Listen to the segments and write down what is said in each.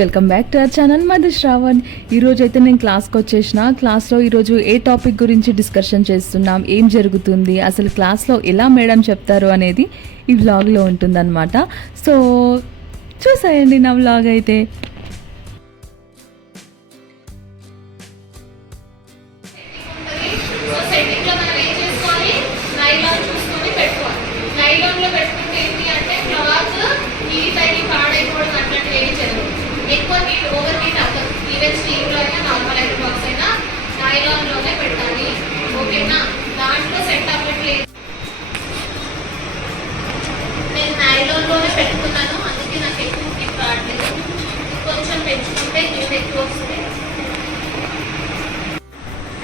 Welcome back to our channel Madhu Shravan. ఈరోజు అయితే నేను క్లాస్కి వచ్చేసిన. క్లాస్లో ఈరోజు ఏ టాపిక్ గురించి డిస్కషన్ చేస్తున్నాం, ఏం జరుగుతుంది, అసలు క్లాస్లో ఎలా మేడం చెప్తారు అనేది ఈ వ్లాగ్లో ఉంటుందన్నమాట. సో చూసేయండి నా వ్లాగ్ అయితే. ఎక్కువ నీట్ ఓవర్ హీట్ అవ్వదు. ఈవెన్ స్టీమ్లో అయినా నార్మల్ ఐరన్ బాక్స్ అయినా నైలాన్లోనే పెట్టాలి. ఓకేనా, దాంట్లో సెట్ అవ్వట్లేదు. నేను నైలాన్లోనే పెట్టుకున్నాను, అందుకే నాకు ఎక్కువ హీట్ రావట్లేదు. కొంచెం పెంచుకుంటే హీట్ ఎక్కువ వస్తుంది.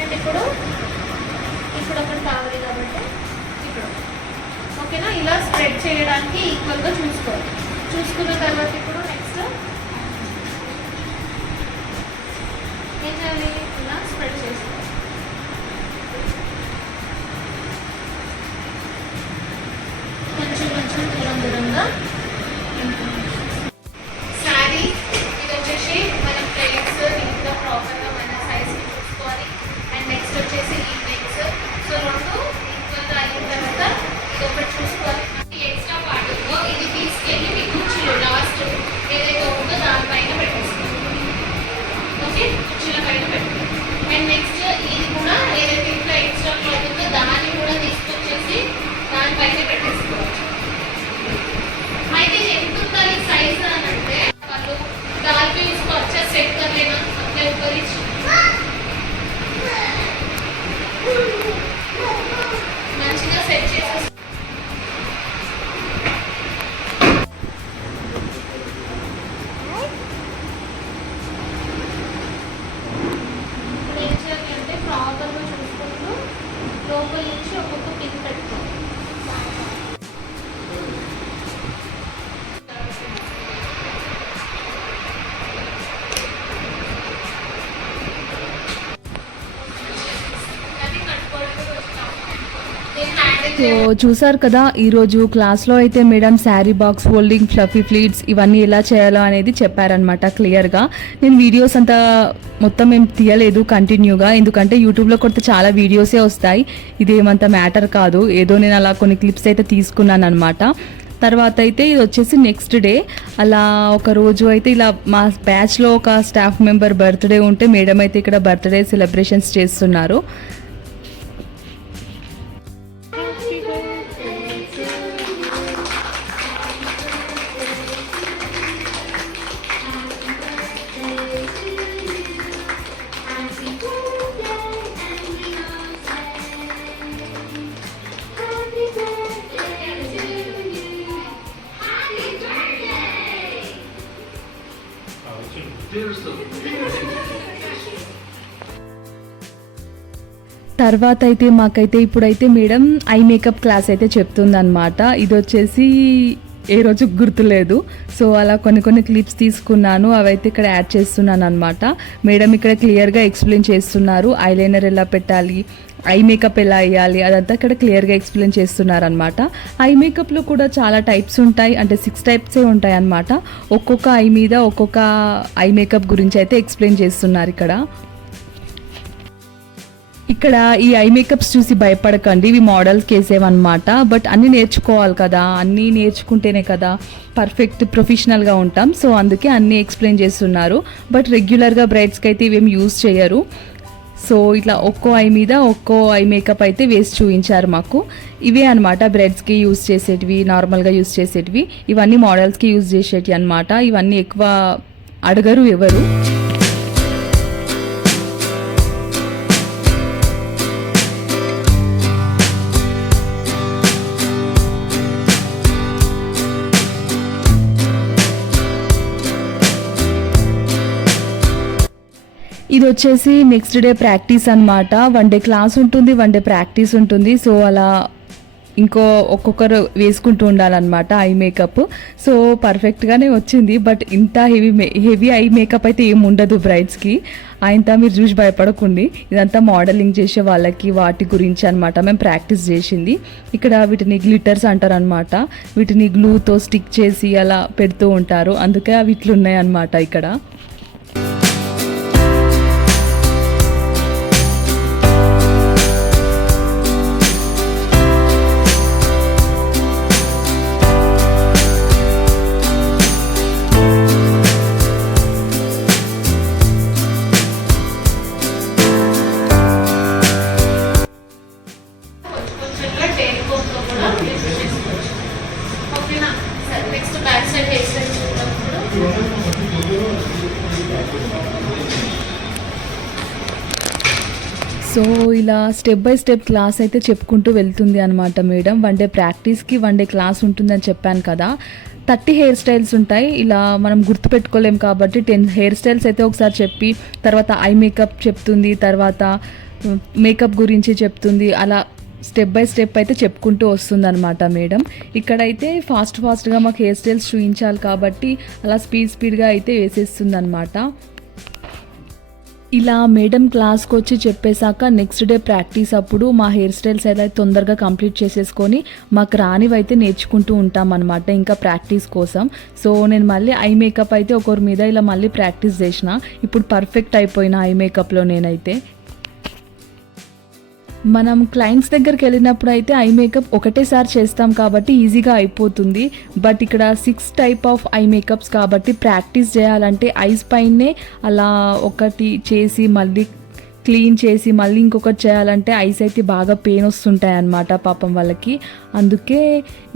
అండ్ ఇప్పుడు ఒకటి కావాలి కాబట్టి ఇప్పుడు ఓకేనా, ఇలా స్ప్రెడ్ చేయడానికి ఈక్వల్గా చూసుకున్న తర్వాత ఇప్పుడు నెక్స్ట్ ఏం చేయాలి, ఇలా స్ప్రెడ్ చేసుకోవాలి. కొంచెం దూరంగా శారీ ఇది వచ్చేసి మనం ప్లేట్స్ ఇంట్లో ప్రాపర్గా మన సైజ్కి చూసుకోవాలి. అండ్ నెక్స్ట్ వచ్చేసి ఈ నెక్స్. సో రెండు ఈక్వల్గా అయిన తర్వాత ఇది ఒకటి చూసుకోవాలి. ఎక్స్ట్రా పార్ట్ ఉందో ఇది తీసుకెళ్ళి మీ కుర్చీలో లాస్ట్ ఏదైతే ఉందో దానిపైన పెట్టేసుకోవాలి. ఓకే, కుర్చీల పైన పెట్టాలి. అండ్ నెక్స్ట్ ఇది కూడా ఏదైతే ఇంకా ఎక్స్ట్రా క్లాత్ ఉందో దాన్ని కూడా తీసుకొచ్చేసి దానిపైన పెట్టేసుకోవచ్చు. అయితే ఎంత ఉండాలి సైజ్ అని అంటే వాళ్ళు దాల్పి इसको अच्छा सेट कर लेना अपने ऊपर ही. మంచిగా సెట్ చేసేసి ప్రాపర్గా చూసుకుంటూ లోపల నుంచి ఒక్కొక్క పిన్ పెట్టుకోవాలి. సో చూసారు కదా, ఈరోజు క్లాస్లో అయితే madam sari box folding, fluffy fleets ఇవన్నీ ఎలా చేయాలో అనేది చెప్పారనమాట క్లియర్గా. నేను వీడియోస్ అంతా మొత్తం ఏం తీయలేదు కంటిన్యూగా, ఎందుకంటే యూట్యూబ్లో కొడితే చాలా వీడియోసే వస్తాయి. ఇదేమంత మ్యాటర్ కాదు, ఏదో నేను అలా కొన్ని క్లిప్స్ అయితే తీసుకున్నాను అనమాట. తర్వాత అయితే ఇది వచ్చేసి నెక్స్ట్ డే. అలా ఒక రోజు అయితే ఇలా మా బ్యాచ్లో ఒక స్టాఫ్ మెంబర్ బర్త్డే ఉంటే మేడం అయితే ఇక్కడ బర్త్డే సెలబ్రేషన్స్ చేస్తున్నారు. తర్వాత అయితే మాకైతే ఇప్పుడైతే మేడం ఐ మేకప్ క్లాస్ అయితే చెప్తుందన్నమాట. ఇది వచ్చేసి ఏ రోజు గుర్తులేదు. సో అలా కొన్ని క్లిప్స్ తీసుకున్నాను, అవైతే ఇక్కడ యాడ్ చేస్తున్నాను అనమాట. మేడం ఇక్కడ క్లియర్గా ఎక్స్ప్లెయిన్ చేస్తున్నారు. ఐలైనర్ ఎలా పెట్టాలి, ఐ మేకప్ ఎలా వేయాలి, అదంతా ఇక్కడ క్లియర్గా ఎక్స్ప్లెయిన్ చేస్తున్నారు అనమాట. ఐ మేకప్లో కూడా చాలా టైప్స్ ఉంటాయి, అంటే 6 టైప్సే ఉంటాయి అనమాట. ఒక్కొక్క ఐ మీద ఒక్కొక్క ఐ మేకప్ గురించి అయితే ఎక్స్ప్లెయిన్ చేస్తున్నారు ఇక్కడ. ఇక్కడ ఈ ఐ మేకప్స్ చూసి భయపడకండి, ఇవి మోడల్స్ కేసేవన్నమాట. బట్ అన్నీ నేర్చుకోవాలి కదా, అన్నీ నేర్చుకుంటేనే కదా పర్ఫెక్ట్ ప్రొఫెషనల్గా ఉంటాం. సో అందుకే అన్నీ ఎక్స్ప్లెయిన్ చేస్తున్నారు. బట్ రెగ్యులర్గా బ్రైడ్స్కి అయితే ఇవేం యూజ్ చేయరు. సో ఇట్లా ఒక్కో ఐ మీద ఒక్కో ఐ మేకప్ అయితే వేసి చూపించారు మాకు. ఇవే అనమాట బ్రైడ్స్కి యూజ్ చేసేటివి, నార్మల్గా యూజ్ చేసేటివి. ఇవన్నీ మోడల్స్కి యూజ్ చేసేటివి అనమాట. ఇవన్నీ ఎక్కువ అడగరు ఎవరు. ఇది వచ్చేసి నెక్స్ట్ డే ప్రాక్టీస్ అనమాట. 1 డే క్లాస్ ఉంటుంది, 1 డే ప్రాక్టీస్ ఉంటుంది. సో అలా ఇంకో ఒక్కొక్కరు వేసుకుంటూ ఉండాలన్నమాట ఐ మేకప్. సో పర్ఫెక్ట్గానే వచ్చింది. బట్ ఇంత హెవీ ఐ మేకప్ అయితే ఏమి ఉండదు బ్రైడ్స్కి. ఆయనతో మీరు చూసి భయపడకండి. ఇదంతా మోడలింగ్ చేసే వాళ్ళకి వాటి గురించి అనమాట మేము ప్రాక్టీస్ చేసింది. ఇక్కడ వీటిని గ్లిటర్స్ అంటారు అనమాట. వీటిని గ్లూతో స్టిక్ చేసి అలా పెడుతూ ఉంటారు, అందుకే అవి ఇట్లున్నాయి అనమాట ఇక్కడ. కొంచెంగా టేప్ బోన్తో కూడా యూజ్ చేసుకోవచ్చు. ఓకేనా? సరే, next back side hair style చూసినప్పుడు సో ఇలా స్టెప్ బై స్టెప్ క్లాస్ అయితే చెప్పుకుంటూ వెళ్తుంది అనమాట మేడం. 1 డే ప్రాక్టీస్కి 1 డే క్లాస్ ఉంటుందని చెప్పాను కదా. 30 హెయిర్ స్టైల్స్ ఉంటాయి. ఇలా మనం గుర్తుపెట్టుకోలేం కాబట్టి 10 హెయిర్ స్టైల్స్ అయితే ఒకసారి చెప్పి, తర్వాత ఐ మేకప్ చెప్తుంది, తర్వాత మేకప్ గురించి చెప్తుంది. అలా స్టెప్ బై స్టెప్ అయితే చెప్పుకుంటూ వస్తుంది అనమాట మేడం. ఇక్కడైతే ఫాస్ట్గా మాకు హెయిర్ స్టైల్స్ చూపించాలి కాబట్టి అలా స్పీడ్గా అయితే వేసేస్తుంది అనమాట. ఇలా మేడం క్లాస్కి వచ్చి చెప్పేశాక నెక్స్ట్ డే ప్రాక్టీస్ అప్పుడు మా హెయిర్ స్టైల్స్ అయితే తొందరగా కంప్లీట్ చేసేసుకొని మాకు రానివైతే నేర్చుకుంటూ ఉంటాం అనమాట ఇంకా ప్రాక్టీస్ కోసం. సో నేను మళ్ళీ ఐ మేకప్ అయితే ఒకరి మీద ఇలా మళ్ళీ ప్రాక్టీస్ చేసిన. ఇప్పుడు పర్ఫెక్ట్ అయిపోయిన ఐ మేకప్లో నేనైతే. మనం క్లయింట్స్ దగ్గరికి వెళ్ళినప్పుడు అయితే ఐ మేకప్ ఒకటేసారి చేస్తాం కాబట్టి ఈజీగా అయిపోతుంది. బట్ ఇక్కడ 6 టైప్ ఆఫ్ ఐ మేకప్స్ కాబట్టి ప్రాక్టీస్ చేయాలంటే ఐస్ పైనే అలా ఒకటి చేసి మళ్ళీ క్లీన్ చేసి మళ్ళీ ఇంకొకటి చేయాలంటే ఐస్ అయితే బాగా పెయిన్ వస్తుంటాయి అన్నమాట పాపం వాళ్ళకి. అందుకే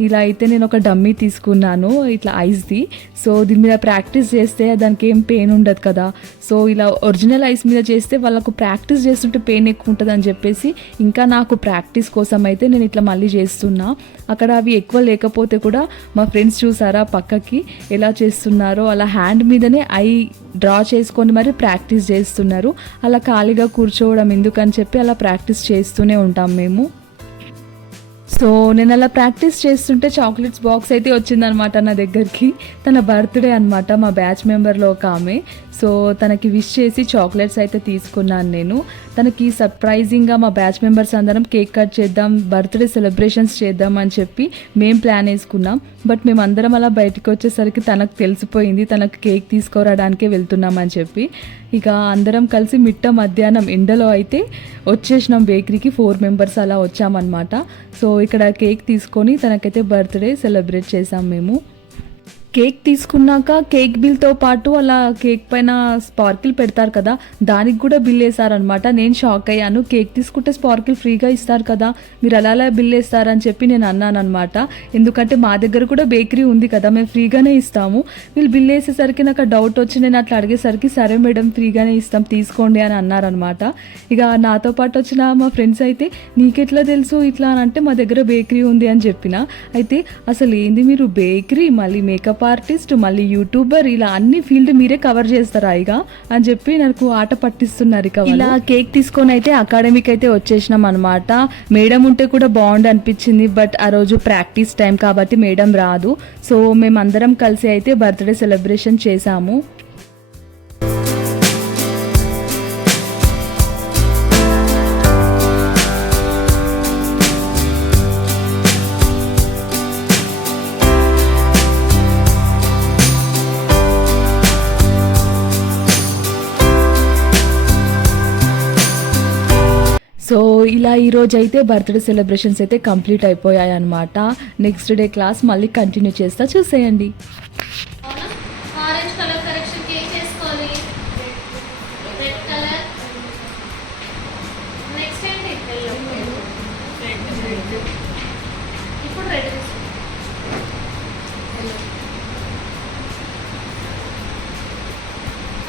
ఇలా అయితే నేను ఒక డమ్మీ తీసుకున్నాను ఇట్లా ఐస్ది. సో దీని మీద ప్రాక్టీస్ చేస్తే దానికి ఏం పెయిన్ ఉండదు కదా. సో ఇలా ఒరిజినల్ ఐస్ మీద చేస్తే వాళ్ళకు ప్రాక్టీస్ చేస్తుంటే పెయిన్ ఎక్కువ ఉంటుంది అని చెప్పేసి ఇంకా నాకు ప్రాక్టీస్ కోసం అయితే నేను ఇట్లా మళ్ళీ చేస్తున్నా. అక్కడ అవి ఎక్కువ లేకపోతే కూడా మా ఫ్రెండ్స్ చూసారా పక్కకి ఎలా చేస్తున్నారో, అలా హ్యాండ్ మీదనే ఐ డ్రా చేసుకొని మరి ప్రాక్టీస్ చేస్తున్నారు. అలా ఖాళీగా కూర్చోవడం ఎందుకని చెప్పి అలా ప్రాక్టీస్ చేస్తూనే ఉంటాం మేము. సో నేను అలా ప్రాక్టీస్ చేస్తుంటే చాక్లెట్స్ బాక్స్ అయితే వచ్చిందనమాట నా దగ్గరికి. తన బర్త్డే అనమాట, మా బ్యాచ్ మెంబర్లో ఒక ఆమె. సో తనకి విష్ చేసి చాక్లెట్స్ అయితే తీసుకున్నాను నేను. తనకి సర్ప్రైజింగ్గా మా బ్యాచ్ మెంబర్స్ అందరం కేక్ కట్ చేద్దాం, బర్త్డే సెలబ్రేషన్స్ చేద్దాం అని చెప్పి మేము ప్లాన్ వేసుకున్నాం. బట్ మేమందరం అలా బయటకు వచ్చేసరికి తనకు తెలిసిపోయింది తనకు కేక్ తీసుకురావడానికే వెళ్తున్నామని చెప్పి. ఇక అందరం కలిసి మిట్ట మధ్యాహ్నం ఎండలో అయితే వచ్చేసినాం బేకరీకి. 4 మెంబర్స్ అలా వచ్చామన్నమాట. సో ఇక్కడ కేక్ తీసుకొని తనకైతే బర్త్డే సెలబ్రేట్ చేసాం మేము. కేక్ తీసుకున్నాక కేక్ బిల్తో పాటు అలా కేక్ పైన స్పార్కిల్ పెడతారు కదా, దానికి కూడా బిల్ వేసారనమాట. నేను షాక్ అయ్యాను. కేక్ తీసుకుంటే స్పార్కిల్ ఫ్రీగా ఇస్తారు కదా, మీరు అలా బిల్ వేస్తారని చెప్పి నేను అన్నాను అనమాట. ఎందుకంటే మా దగ్గర కూడా బేకరీ ఉంది కదా, మేము ఫ్రీగానే ఇస్తాము. వీళ్ళు బిల్ వేసేసరికి నాకు డౌట్ వచ్చి నేను అట్లా అడిగేసరికి సరే మేడం ఫ్రీగానే ఇస్తాం తీసుకోండి అని అన్నారనమాట. ఇక నాతో పాటు వచ్చిన మా ఫ్రెండ్స్ అయితే నీకెట్లా తెలుసు ఇట్లా అని అంటే మా దగ్గర బేకరీ ఉంది అని చెప్పిన. అయితే అసలు ఏంది మీరు బేకరీ, మళ్ళీ మేకప్ ఆర్టిస్ట్, మళ్ళీ యూట్యూబర్, ఇలా అన్ని ఫీల్డ్ మీరే కవర్ చేస్తారా ఇక అని చెప్పి నాకు ఆట పట్టిస్తున్నారు. ఇక ఇలా కేక్ తీసుకొని అయితే అకాడమీకి అయితే వచ్చేసినాం అనమాట. మేడం ఉంటే కూడా బాగుండు అనిపించింది. బట్ ఆ రోజు ప్రాక్టీస్ టైం కాబట్టి మేడం రాదు. సో మేమందరం కలిసి అయితే బర్త్డే సెలబ్రేషన్ చేసాము. సో ఇలా ఈరోజు అయితే బర్త్డే సెలబ్రేషన్స్ అయితే కంప్లీట్ అయిపోయాయి అనమాట. నెక్స్ట్ డే క్లాస్ మళ్ళీ కంటిన్యూ చేస్తా, చూసేయండి. ఆరెంజ్ కలర్ కరెక్షన్ ఏం చేసుకోవాలి? Red colour. నెక్స్ట్ ఏంటి? ఇప్పుడు red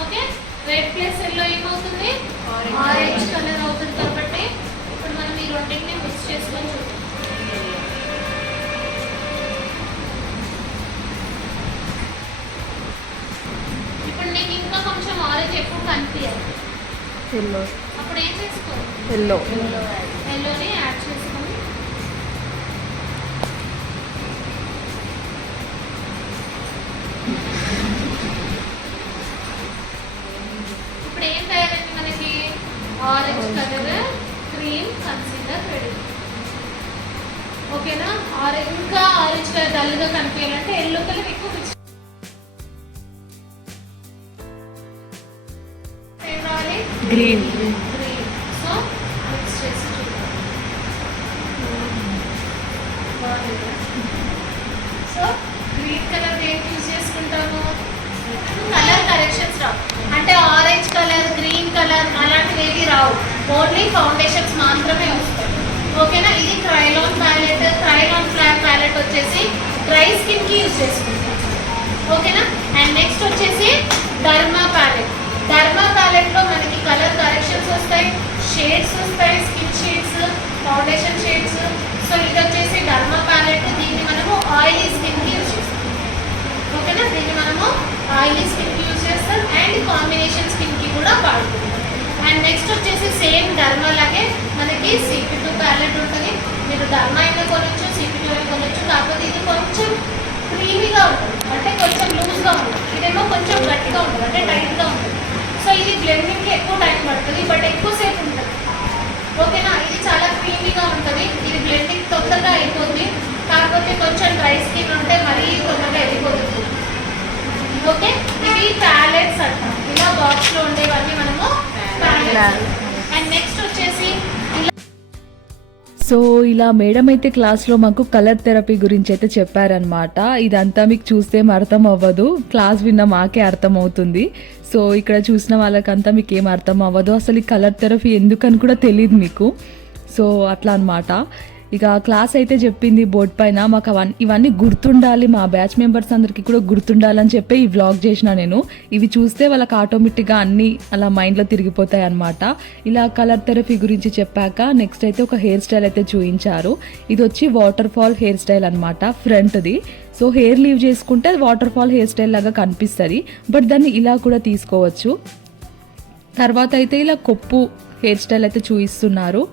okay. Red plus yellow ఏమవుతుంది? ఆరెంజ్ కలర్ అవుతుంది. కాబట్టి ఇప్పుడు మనం ఈ రెండింటిని మిక్స్ చేసుకొని చూద్దాం. ఇప్పుడు నీకు ఇంకా కొంచెం ఆరెంజ్ ఎప్పుడు కనిపించాలి. ఎల్లో. అప్పుడు ఏం చేసుకోవాలి? ఎల్లో. ఎల్లోని యాడ్ చేసుకొని ఓకేనా. ఇంకా ఆరెంజ్ కలర్ డల్గా కనిపించాలంటే ఎల్లో కలర్ ఎక్కువ మిక్స్ ఏం రావాలి, గ్రీన్. గ్రీన్. సో మిక్స్ చేసి చూద్దాం. సో గ్రీన్ కలర్ ఏం యూజ్ చేసుకుంటాము, కలర్ కరెక్షన్స్ రావు, అంటే ఆరెంజ్ కలర్ గ్రీన్ కలర్ అలాంటివి ఏవి రావు, ఓన్లీ ఫౌండేషన్స్ మాత్రమే వస్తాయి. ఓకేనా. ఇది Kryolan palette. Kryolan flag palette వచ్చేసి డ్రై స్కిన్కి యూజ్ చేసుకుంటాం. ఓకేనా. అండ్ నెక్స్ట్ వచ్చేసి డర్మా ప్యాలెట్. డర్మా ప్యాలెట్లో మనకి కలర్ కరెక్షన్స్ వస్తాయి, షేడ్స్ వస్తాయి, skin shades, foundation shades. So ఇది వచ్చేసి డర్మా ప్యాలెట్. దీన్ని మనము ఆయిలీ స్కిన్కి యూజ్ చేస్తాం. ఓకేనా. దీన్ని మనము ఆయిలీ స్కిన్కి యూజ్ చేస్తాం అండ్ కాంబినేషన్ స్కిన్కి కూడా వాడుకుంటాం. అండ్ నెక్స్ట్ వచ్చేసి సేమ్ డర్మా లాగే మనకి CP2 ప్యాలెట్ ఉంటుంది. మీరు డర్మా అయినా కొనొచ్చు, CP2 అయినా కొనొచ్చు. కాకపోతే ఇది కొంచెం క్రీమీగా ఉంటుంది, అంటే కొంచెం లూజ్గా ఉంటుంది. ఇదేమో కొంచెం గట్టిగా ఉంటుంది, అంటే టైట్గా ఉంటుంది. సో ఇది బ్లెండింగ్కి ఎక్కువ టైం పడుతుంది, బట్ ఎక్కువసేపు ఉంటుంది. ఓకేనా. ఇది చాలా క్రీమీగా ఉంటుంది, ఇది బ్లెండింగ్ తొందరగా అయిపోతుంది. కాకపోతే కొంచెం డ్రై స్కిన్ ఉంటే మరీ తొందరగా అయిపోతుంది. ఓకే. ఇవి ప్యాలెట్స్ అంటాం. ఇలా బాక్స్లో ఉండేవన్నీ మనము ప్యాలెట్స్. అండ్ నెక్స్ట్ వచ్చేసి సో ఇలా మేడం అయితే క్లాస్లో మాకు కలర్ థెరపీ గురించి అయితే చెప్పారనమాట. ఇదంతా మీకు చూస్తే అర్థం అవ్వదు, క్లాస్ విన్న మాకే అర్థం అవుతుంది. సో ఇక్కడ చూసిన వాళ్ళకంతా మీకు ఏం అర్థం అవ్వదు, అసలు ఈ కలర్ థెరపీ ఎందుకని కూడా తెలియదు మీకు. సో అట్లా అనమాట. ఇక క్లాస్ అయితే చెప్పింది బోర్డ్ పైన, మాకు ఇవన్నీ గుర్తుండాలి, మా బ్యాచ్ మెంబర్స్ అందరికీ కూడా గుర్తుండాలని చెప్పి ఈ వ్లాగ్ చేసిన నేను. ఇవి చూస్తే వాళ్ళకి ఆటోమేటిక్గా అన్నీ అలా మైండ్లో తిరిగిపోతాయి అనమాట. ఇలా కలర్ థెరపీ గురించి చెప్పాక నెక్స్ట్ అయితే ఒక హెయిర్ స్టైల్ అయితే చూపించారు. ఇది వచ్చి వాటర్ ఫాల్ హెయిర్ స్టైల్ అనమాట, ఫ్రంట్ది. సో హెయిర్ లీవ్ చేసుకుంటే అది వాటర్ ఫాల్ హెయిర్ స్టైల్ లాగా కనిపిస్తుంది, బట్ దాన్ని ఇలా కూడా తీసుకోవచ్చు. తర్వాత అయితే ఇలా కొప్పు హెయిర్ స్టైల్ అయితే చూపిస్తున్నారు,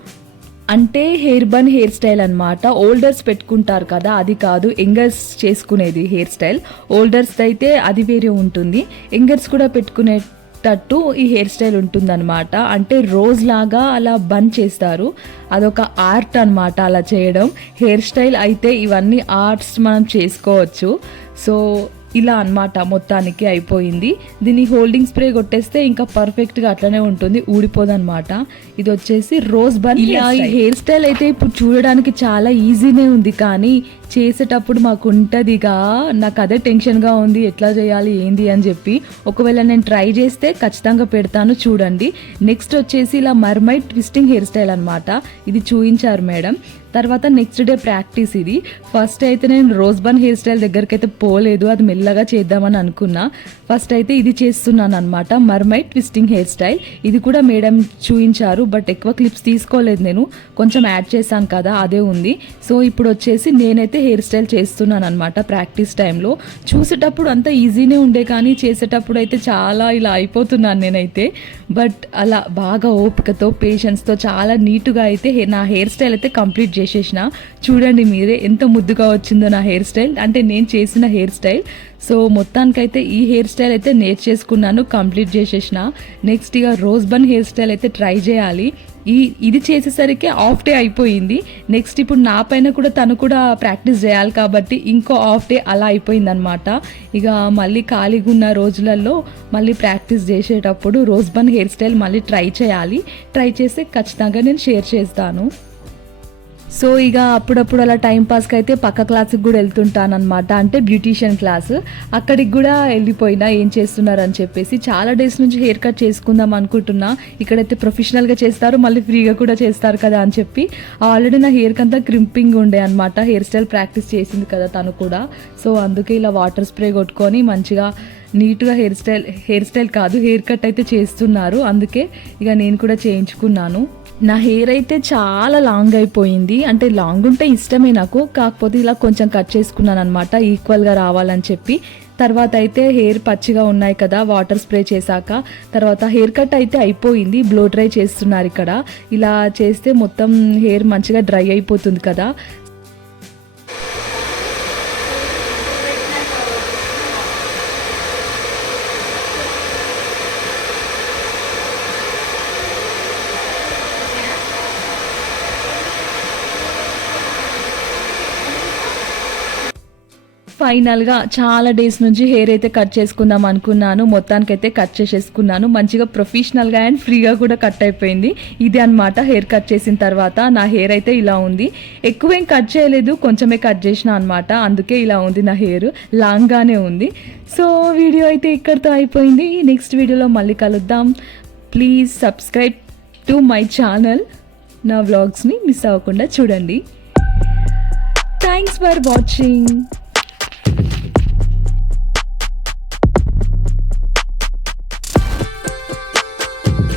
అంటే హెయిర్ బన్ హెయిర్ స్టైల్ అనమాట. ఓల్డర్స్ పెట్టుకుంటారు కదా, అది కాదు, యంగర్స్ చేసుకునేది హెయిర్ స్టైల్. ఓల్డర్స్ అయితే అది వేరే ఉంటుంది, యంగర్స్ కూడా పెట్టుకునేటట్టు ఈ హెయిర్ స్టైల్ ఉంటుందన్నమాట. అంటే రోజ్ లాగా అలా బన్ చేస్తారు, అదొక ఆర్ట్ అనమాట అలా చేయడం. హెయిర్ స్టైల్ అయితే ఇవన్నీ ఆర్ట్స్ మనం చేసుకోవచ్చు. సో ఇలా అన్నమాట మొత్తానికి అయిపోయింది. దీన్ని హోల్డింగ్ స్ప్రే కొట్టేస్తే ఇంకా పర్ఫెక్ట్గా అట్లనే ఉంటుంది, ఊడిపోదన్నమాట. ఇది వచ్చేసి రోజ్ బన్. ఇలా ఈ హెయిర్ స్టైల్ అయితే ఇప్పుడు చూడడానికి చాలా ఈజీనే ఉంది, కానీ చేసేటప్పుడు మాకు ఉంటుందిగా, నాకు అదే టెన్షన్గా ఉంది, ఎట్లా చేయాలి ఏంది అని చెప్పి. ఒకవేళ నేను ట్రై చేస్తే ఖచ్చితంగా పెడతాను, చూడండి. నెక్స్ట్ వచ్చేసి ఇలా మర్మైడ్ ట్విస్టింగ్ హెయిర్ స్టైల్ అనమాట, ఇది చూపించారు మేడం. తర్వాత నెక్స్ట్ డే ప్రాక్టీస్. ఇది ఫస్ట్ అయితే నేను రోజ్ బన్ హెయిర్ స్టైల్ దగ్గరికి అయితే పోలేదు, అది మెల్లగా చేద్దామని అనుకున్నా. ఫస్ట్ అయితే ఇది చేస్తున్నాను అనమాట, మర్మైడ్ ట్విస్టింగ్ హెయిర్ స్టైల్. ఇది కూడా మేడం చూపించారు, బట్ ఎక్కువ క్లిప్స్ తీసుకోలేదు నేను, కొంచెం యాడ్ చేశాను కదా అదే ఉంది. సో ఇప్పుడు వచ్చేసి నేనైతే హెయిర్ స్టైల్ చేస్తున్నాను అనమాట ప్రాక్టీస్ టైంలో. చూసేటప్పుడు అంతా ఈజీనే ఉండే, కానీ చేసేటప్పుడు అయితే చాలా ఇలా అయిపోతున్నాను నేనైతే. బట్ అలా బాగా ఓపికతో పేషెన్స్తో చాలా నీట్గా అయితే నా హెయిర్ స్టైల్ అయితే కంప్లీట్ చేసేసిన. చూడండి మీరే ఎంత ముద్దుగా వచ్చిందో నా హెయిర్ స్టైల్, అంటే నేను చేసిన హెయిర్ స్టైల్. సో మొత్తానికైతే ఈ హెయిర్ స్టైల్ అయితే నేర్చేసుకున్నాను, కంప్లీట్ చేసేసిన. నెక్స్ట్ ఇక రోజ్ బన్ హెయిర్ స్టైల్ అయితే ట్రై చేయాలి. ఇది చేసేసరికి హాఫ్ డే అయిపోయింది. నెక్స్ట్ ఇప్పుడు నా పైన కూడా తను కూడా ప్రాక్టీస్ చేయాలి కాబట్టి ఇంకో హాఫ్ డే అలా అయిపోయిందనమాట. ఇక మళ్ళీ ఖాళీగా ఉన్న రోజులలో మళ్ళీ ప్రాక్టీస్ చేసేటప్పుడు రోజ్ బన్ హెయిర్ స్టైల్ మళ్ళీ ట్రై చేయాలి. ట్రై చేస్తే ఖచ్చితంగా నేను షేర్ చేస్తాను. సో ఇక అప్పుడప్పుడు అలా టైంపాస్కి అయితే పక్క క్లాస్కి కూడా వెళ్తుంటాను అనమాట, అంటే బ్యూటీషియన్ క్లాస్. అక్కడికి కూడా వెళ్ళిపోయినా ఏం చేస్తున్నారని చెప్పేసి. చాలా డేస్ నుంచి హెయిర్ కట్ చేసుకుందాం అనుకుంటున్నా, ఇక్కడైతే ప్రొఫెషనల్గా చేస్తారు, మళ్ళీ ఫ్రీగా కూడా చేస్తారు కదా అని చెప్పి. ఆల్రెడీ నా హెయిర్కి అంతా క్రింపింగ్ ఉండే అనమాట, హెయిర్ స్టైల్ ప్రాక్టీస్ చేసింది కదా తను కూడా. సో అందుకే ఇలా వాటర్ స్ప్రే కొట్టుకొని మంచిగా నీట్గా హెయిర్ స్టైల్ కాదు హెయిర్ కట్ అయితే చేస్తున్నారు. అందుకే ఇక నేను కూడా చేయించుకున్నాను. నా హెయిర్ అయితే చాలా లాంగ్ అయిపోయింది, అంటే లాంగ్ ఉంటే ఇష్టమే నాకు, కాకపోతే ఇలా కొంచెం కట్ చేసుకున్నాను అనమాట ఈక్వల్గా రావాలని చెప్పి. తర్వాత అయితే హెయిర్ పచ్చిగా ఉన్నాయి కదా వాటర్ స్ప్రే చేశాక. తర్వాత హెయిర్ కట్ అయితే అయిపోయింది, బ్లో డ్రై చేస్తున్నారు ఇక్కడ. ఇలా చేస్తే మొత్తం హెయిర్ మంచిగా డ్రై అయిపోతుంది కదా. ఫైనల్గా చాలా డేస్ నుంచి హెయిర్ అయితే కట్ చేసుకుందాం అనుకున్నాను. మొత్తానికైతే కట్ చేసేసుకున్నాను. మంచిగా ప్రొఫెషనల్గా అండ్ ఫ్రీగా కూడా కట్ అయిపోయింది. ఇది అన్నమాట హెయిర్ కట్ చేసిన తర్వాత నా హెయిర్ అయితే ఇలా ఉంది. ఎక్కువేం కట్ చేయలేదు, కొంచెమే కట్ చేసిన అనమాట. అందుకే ఇలా ఉంది నా హెయిర్, లాంగ్గానే ఉంది. సో వీడియో అయితే ఇక్కడితో అయిపోయింది. నెక్స్ట్ వీడియోలో మళ్ళీ కలుద్దాం. Please subscribe to my channel. నా వ్లాగ్స్ని మిస్ అవ్వకుండా చూడండి. Thanks for watching.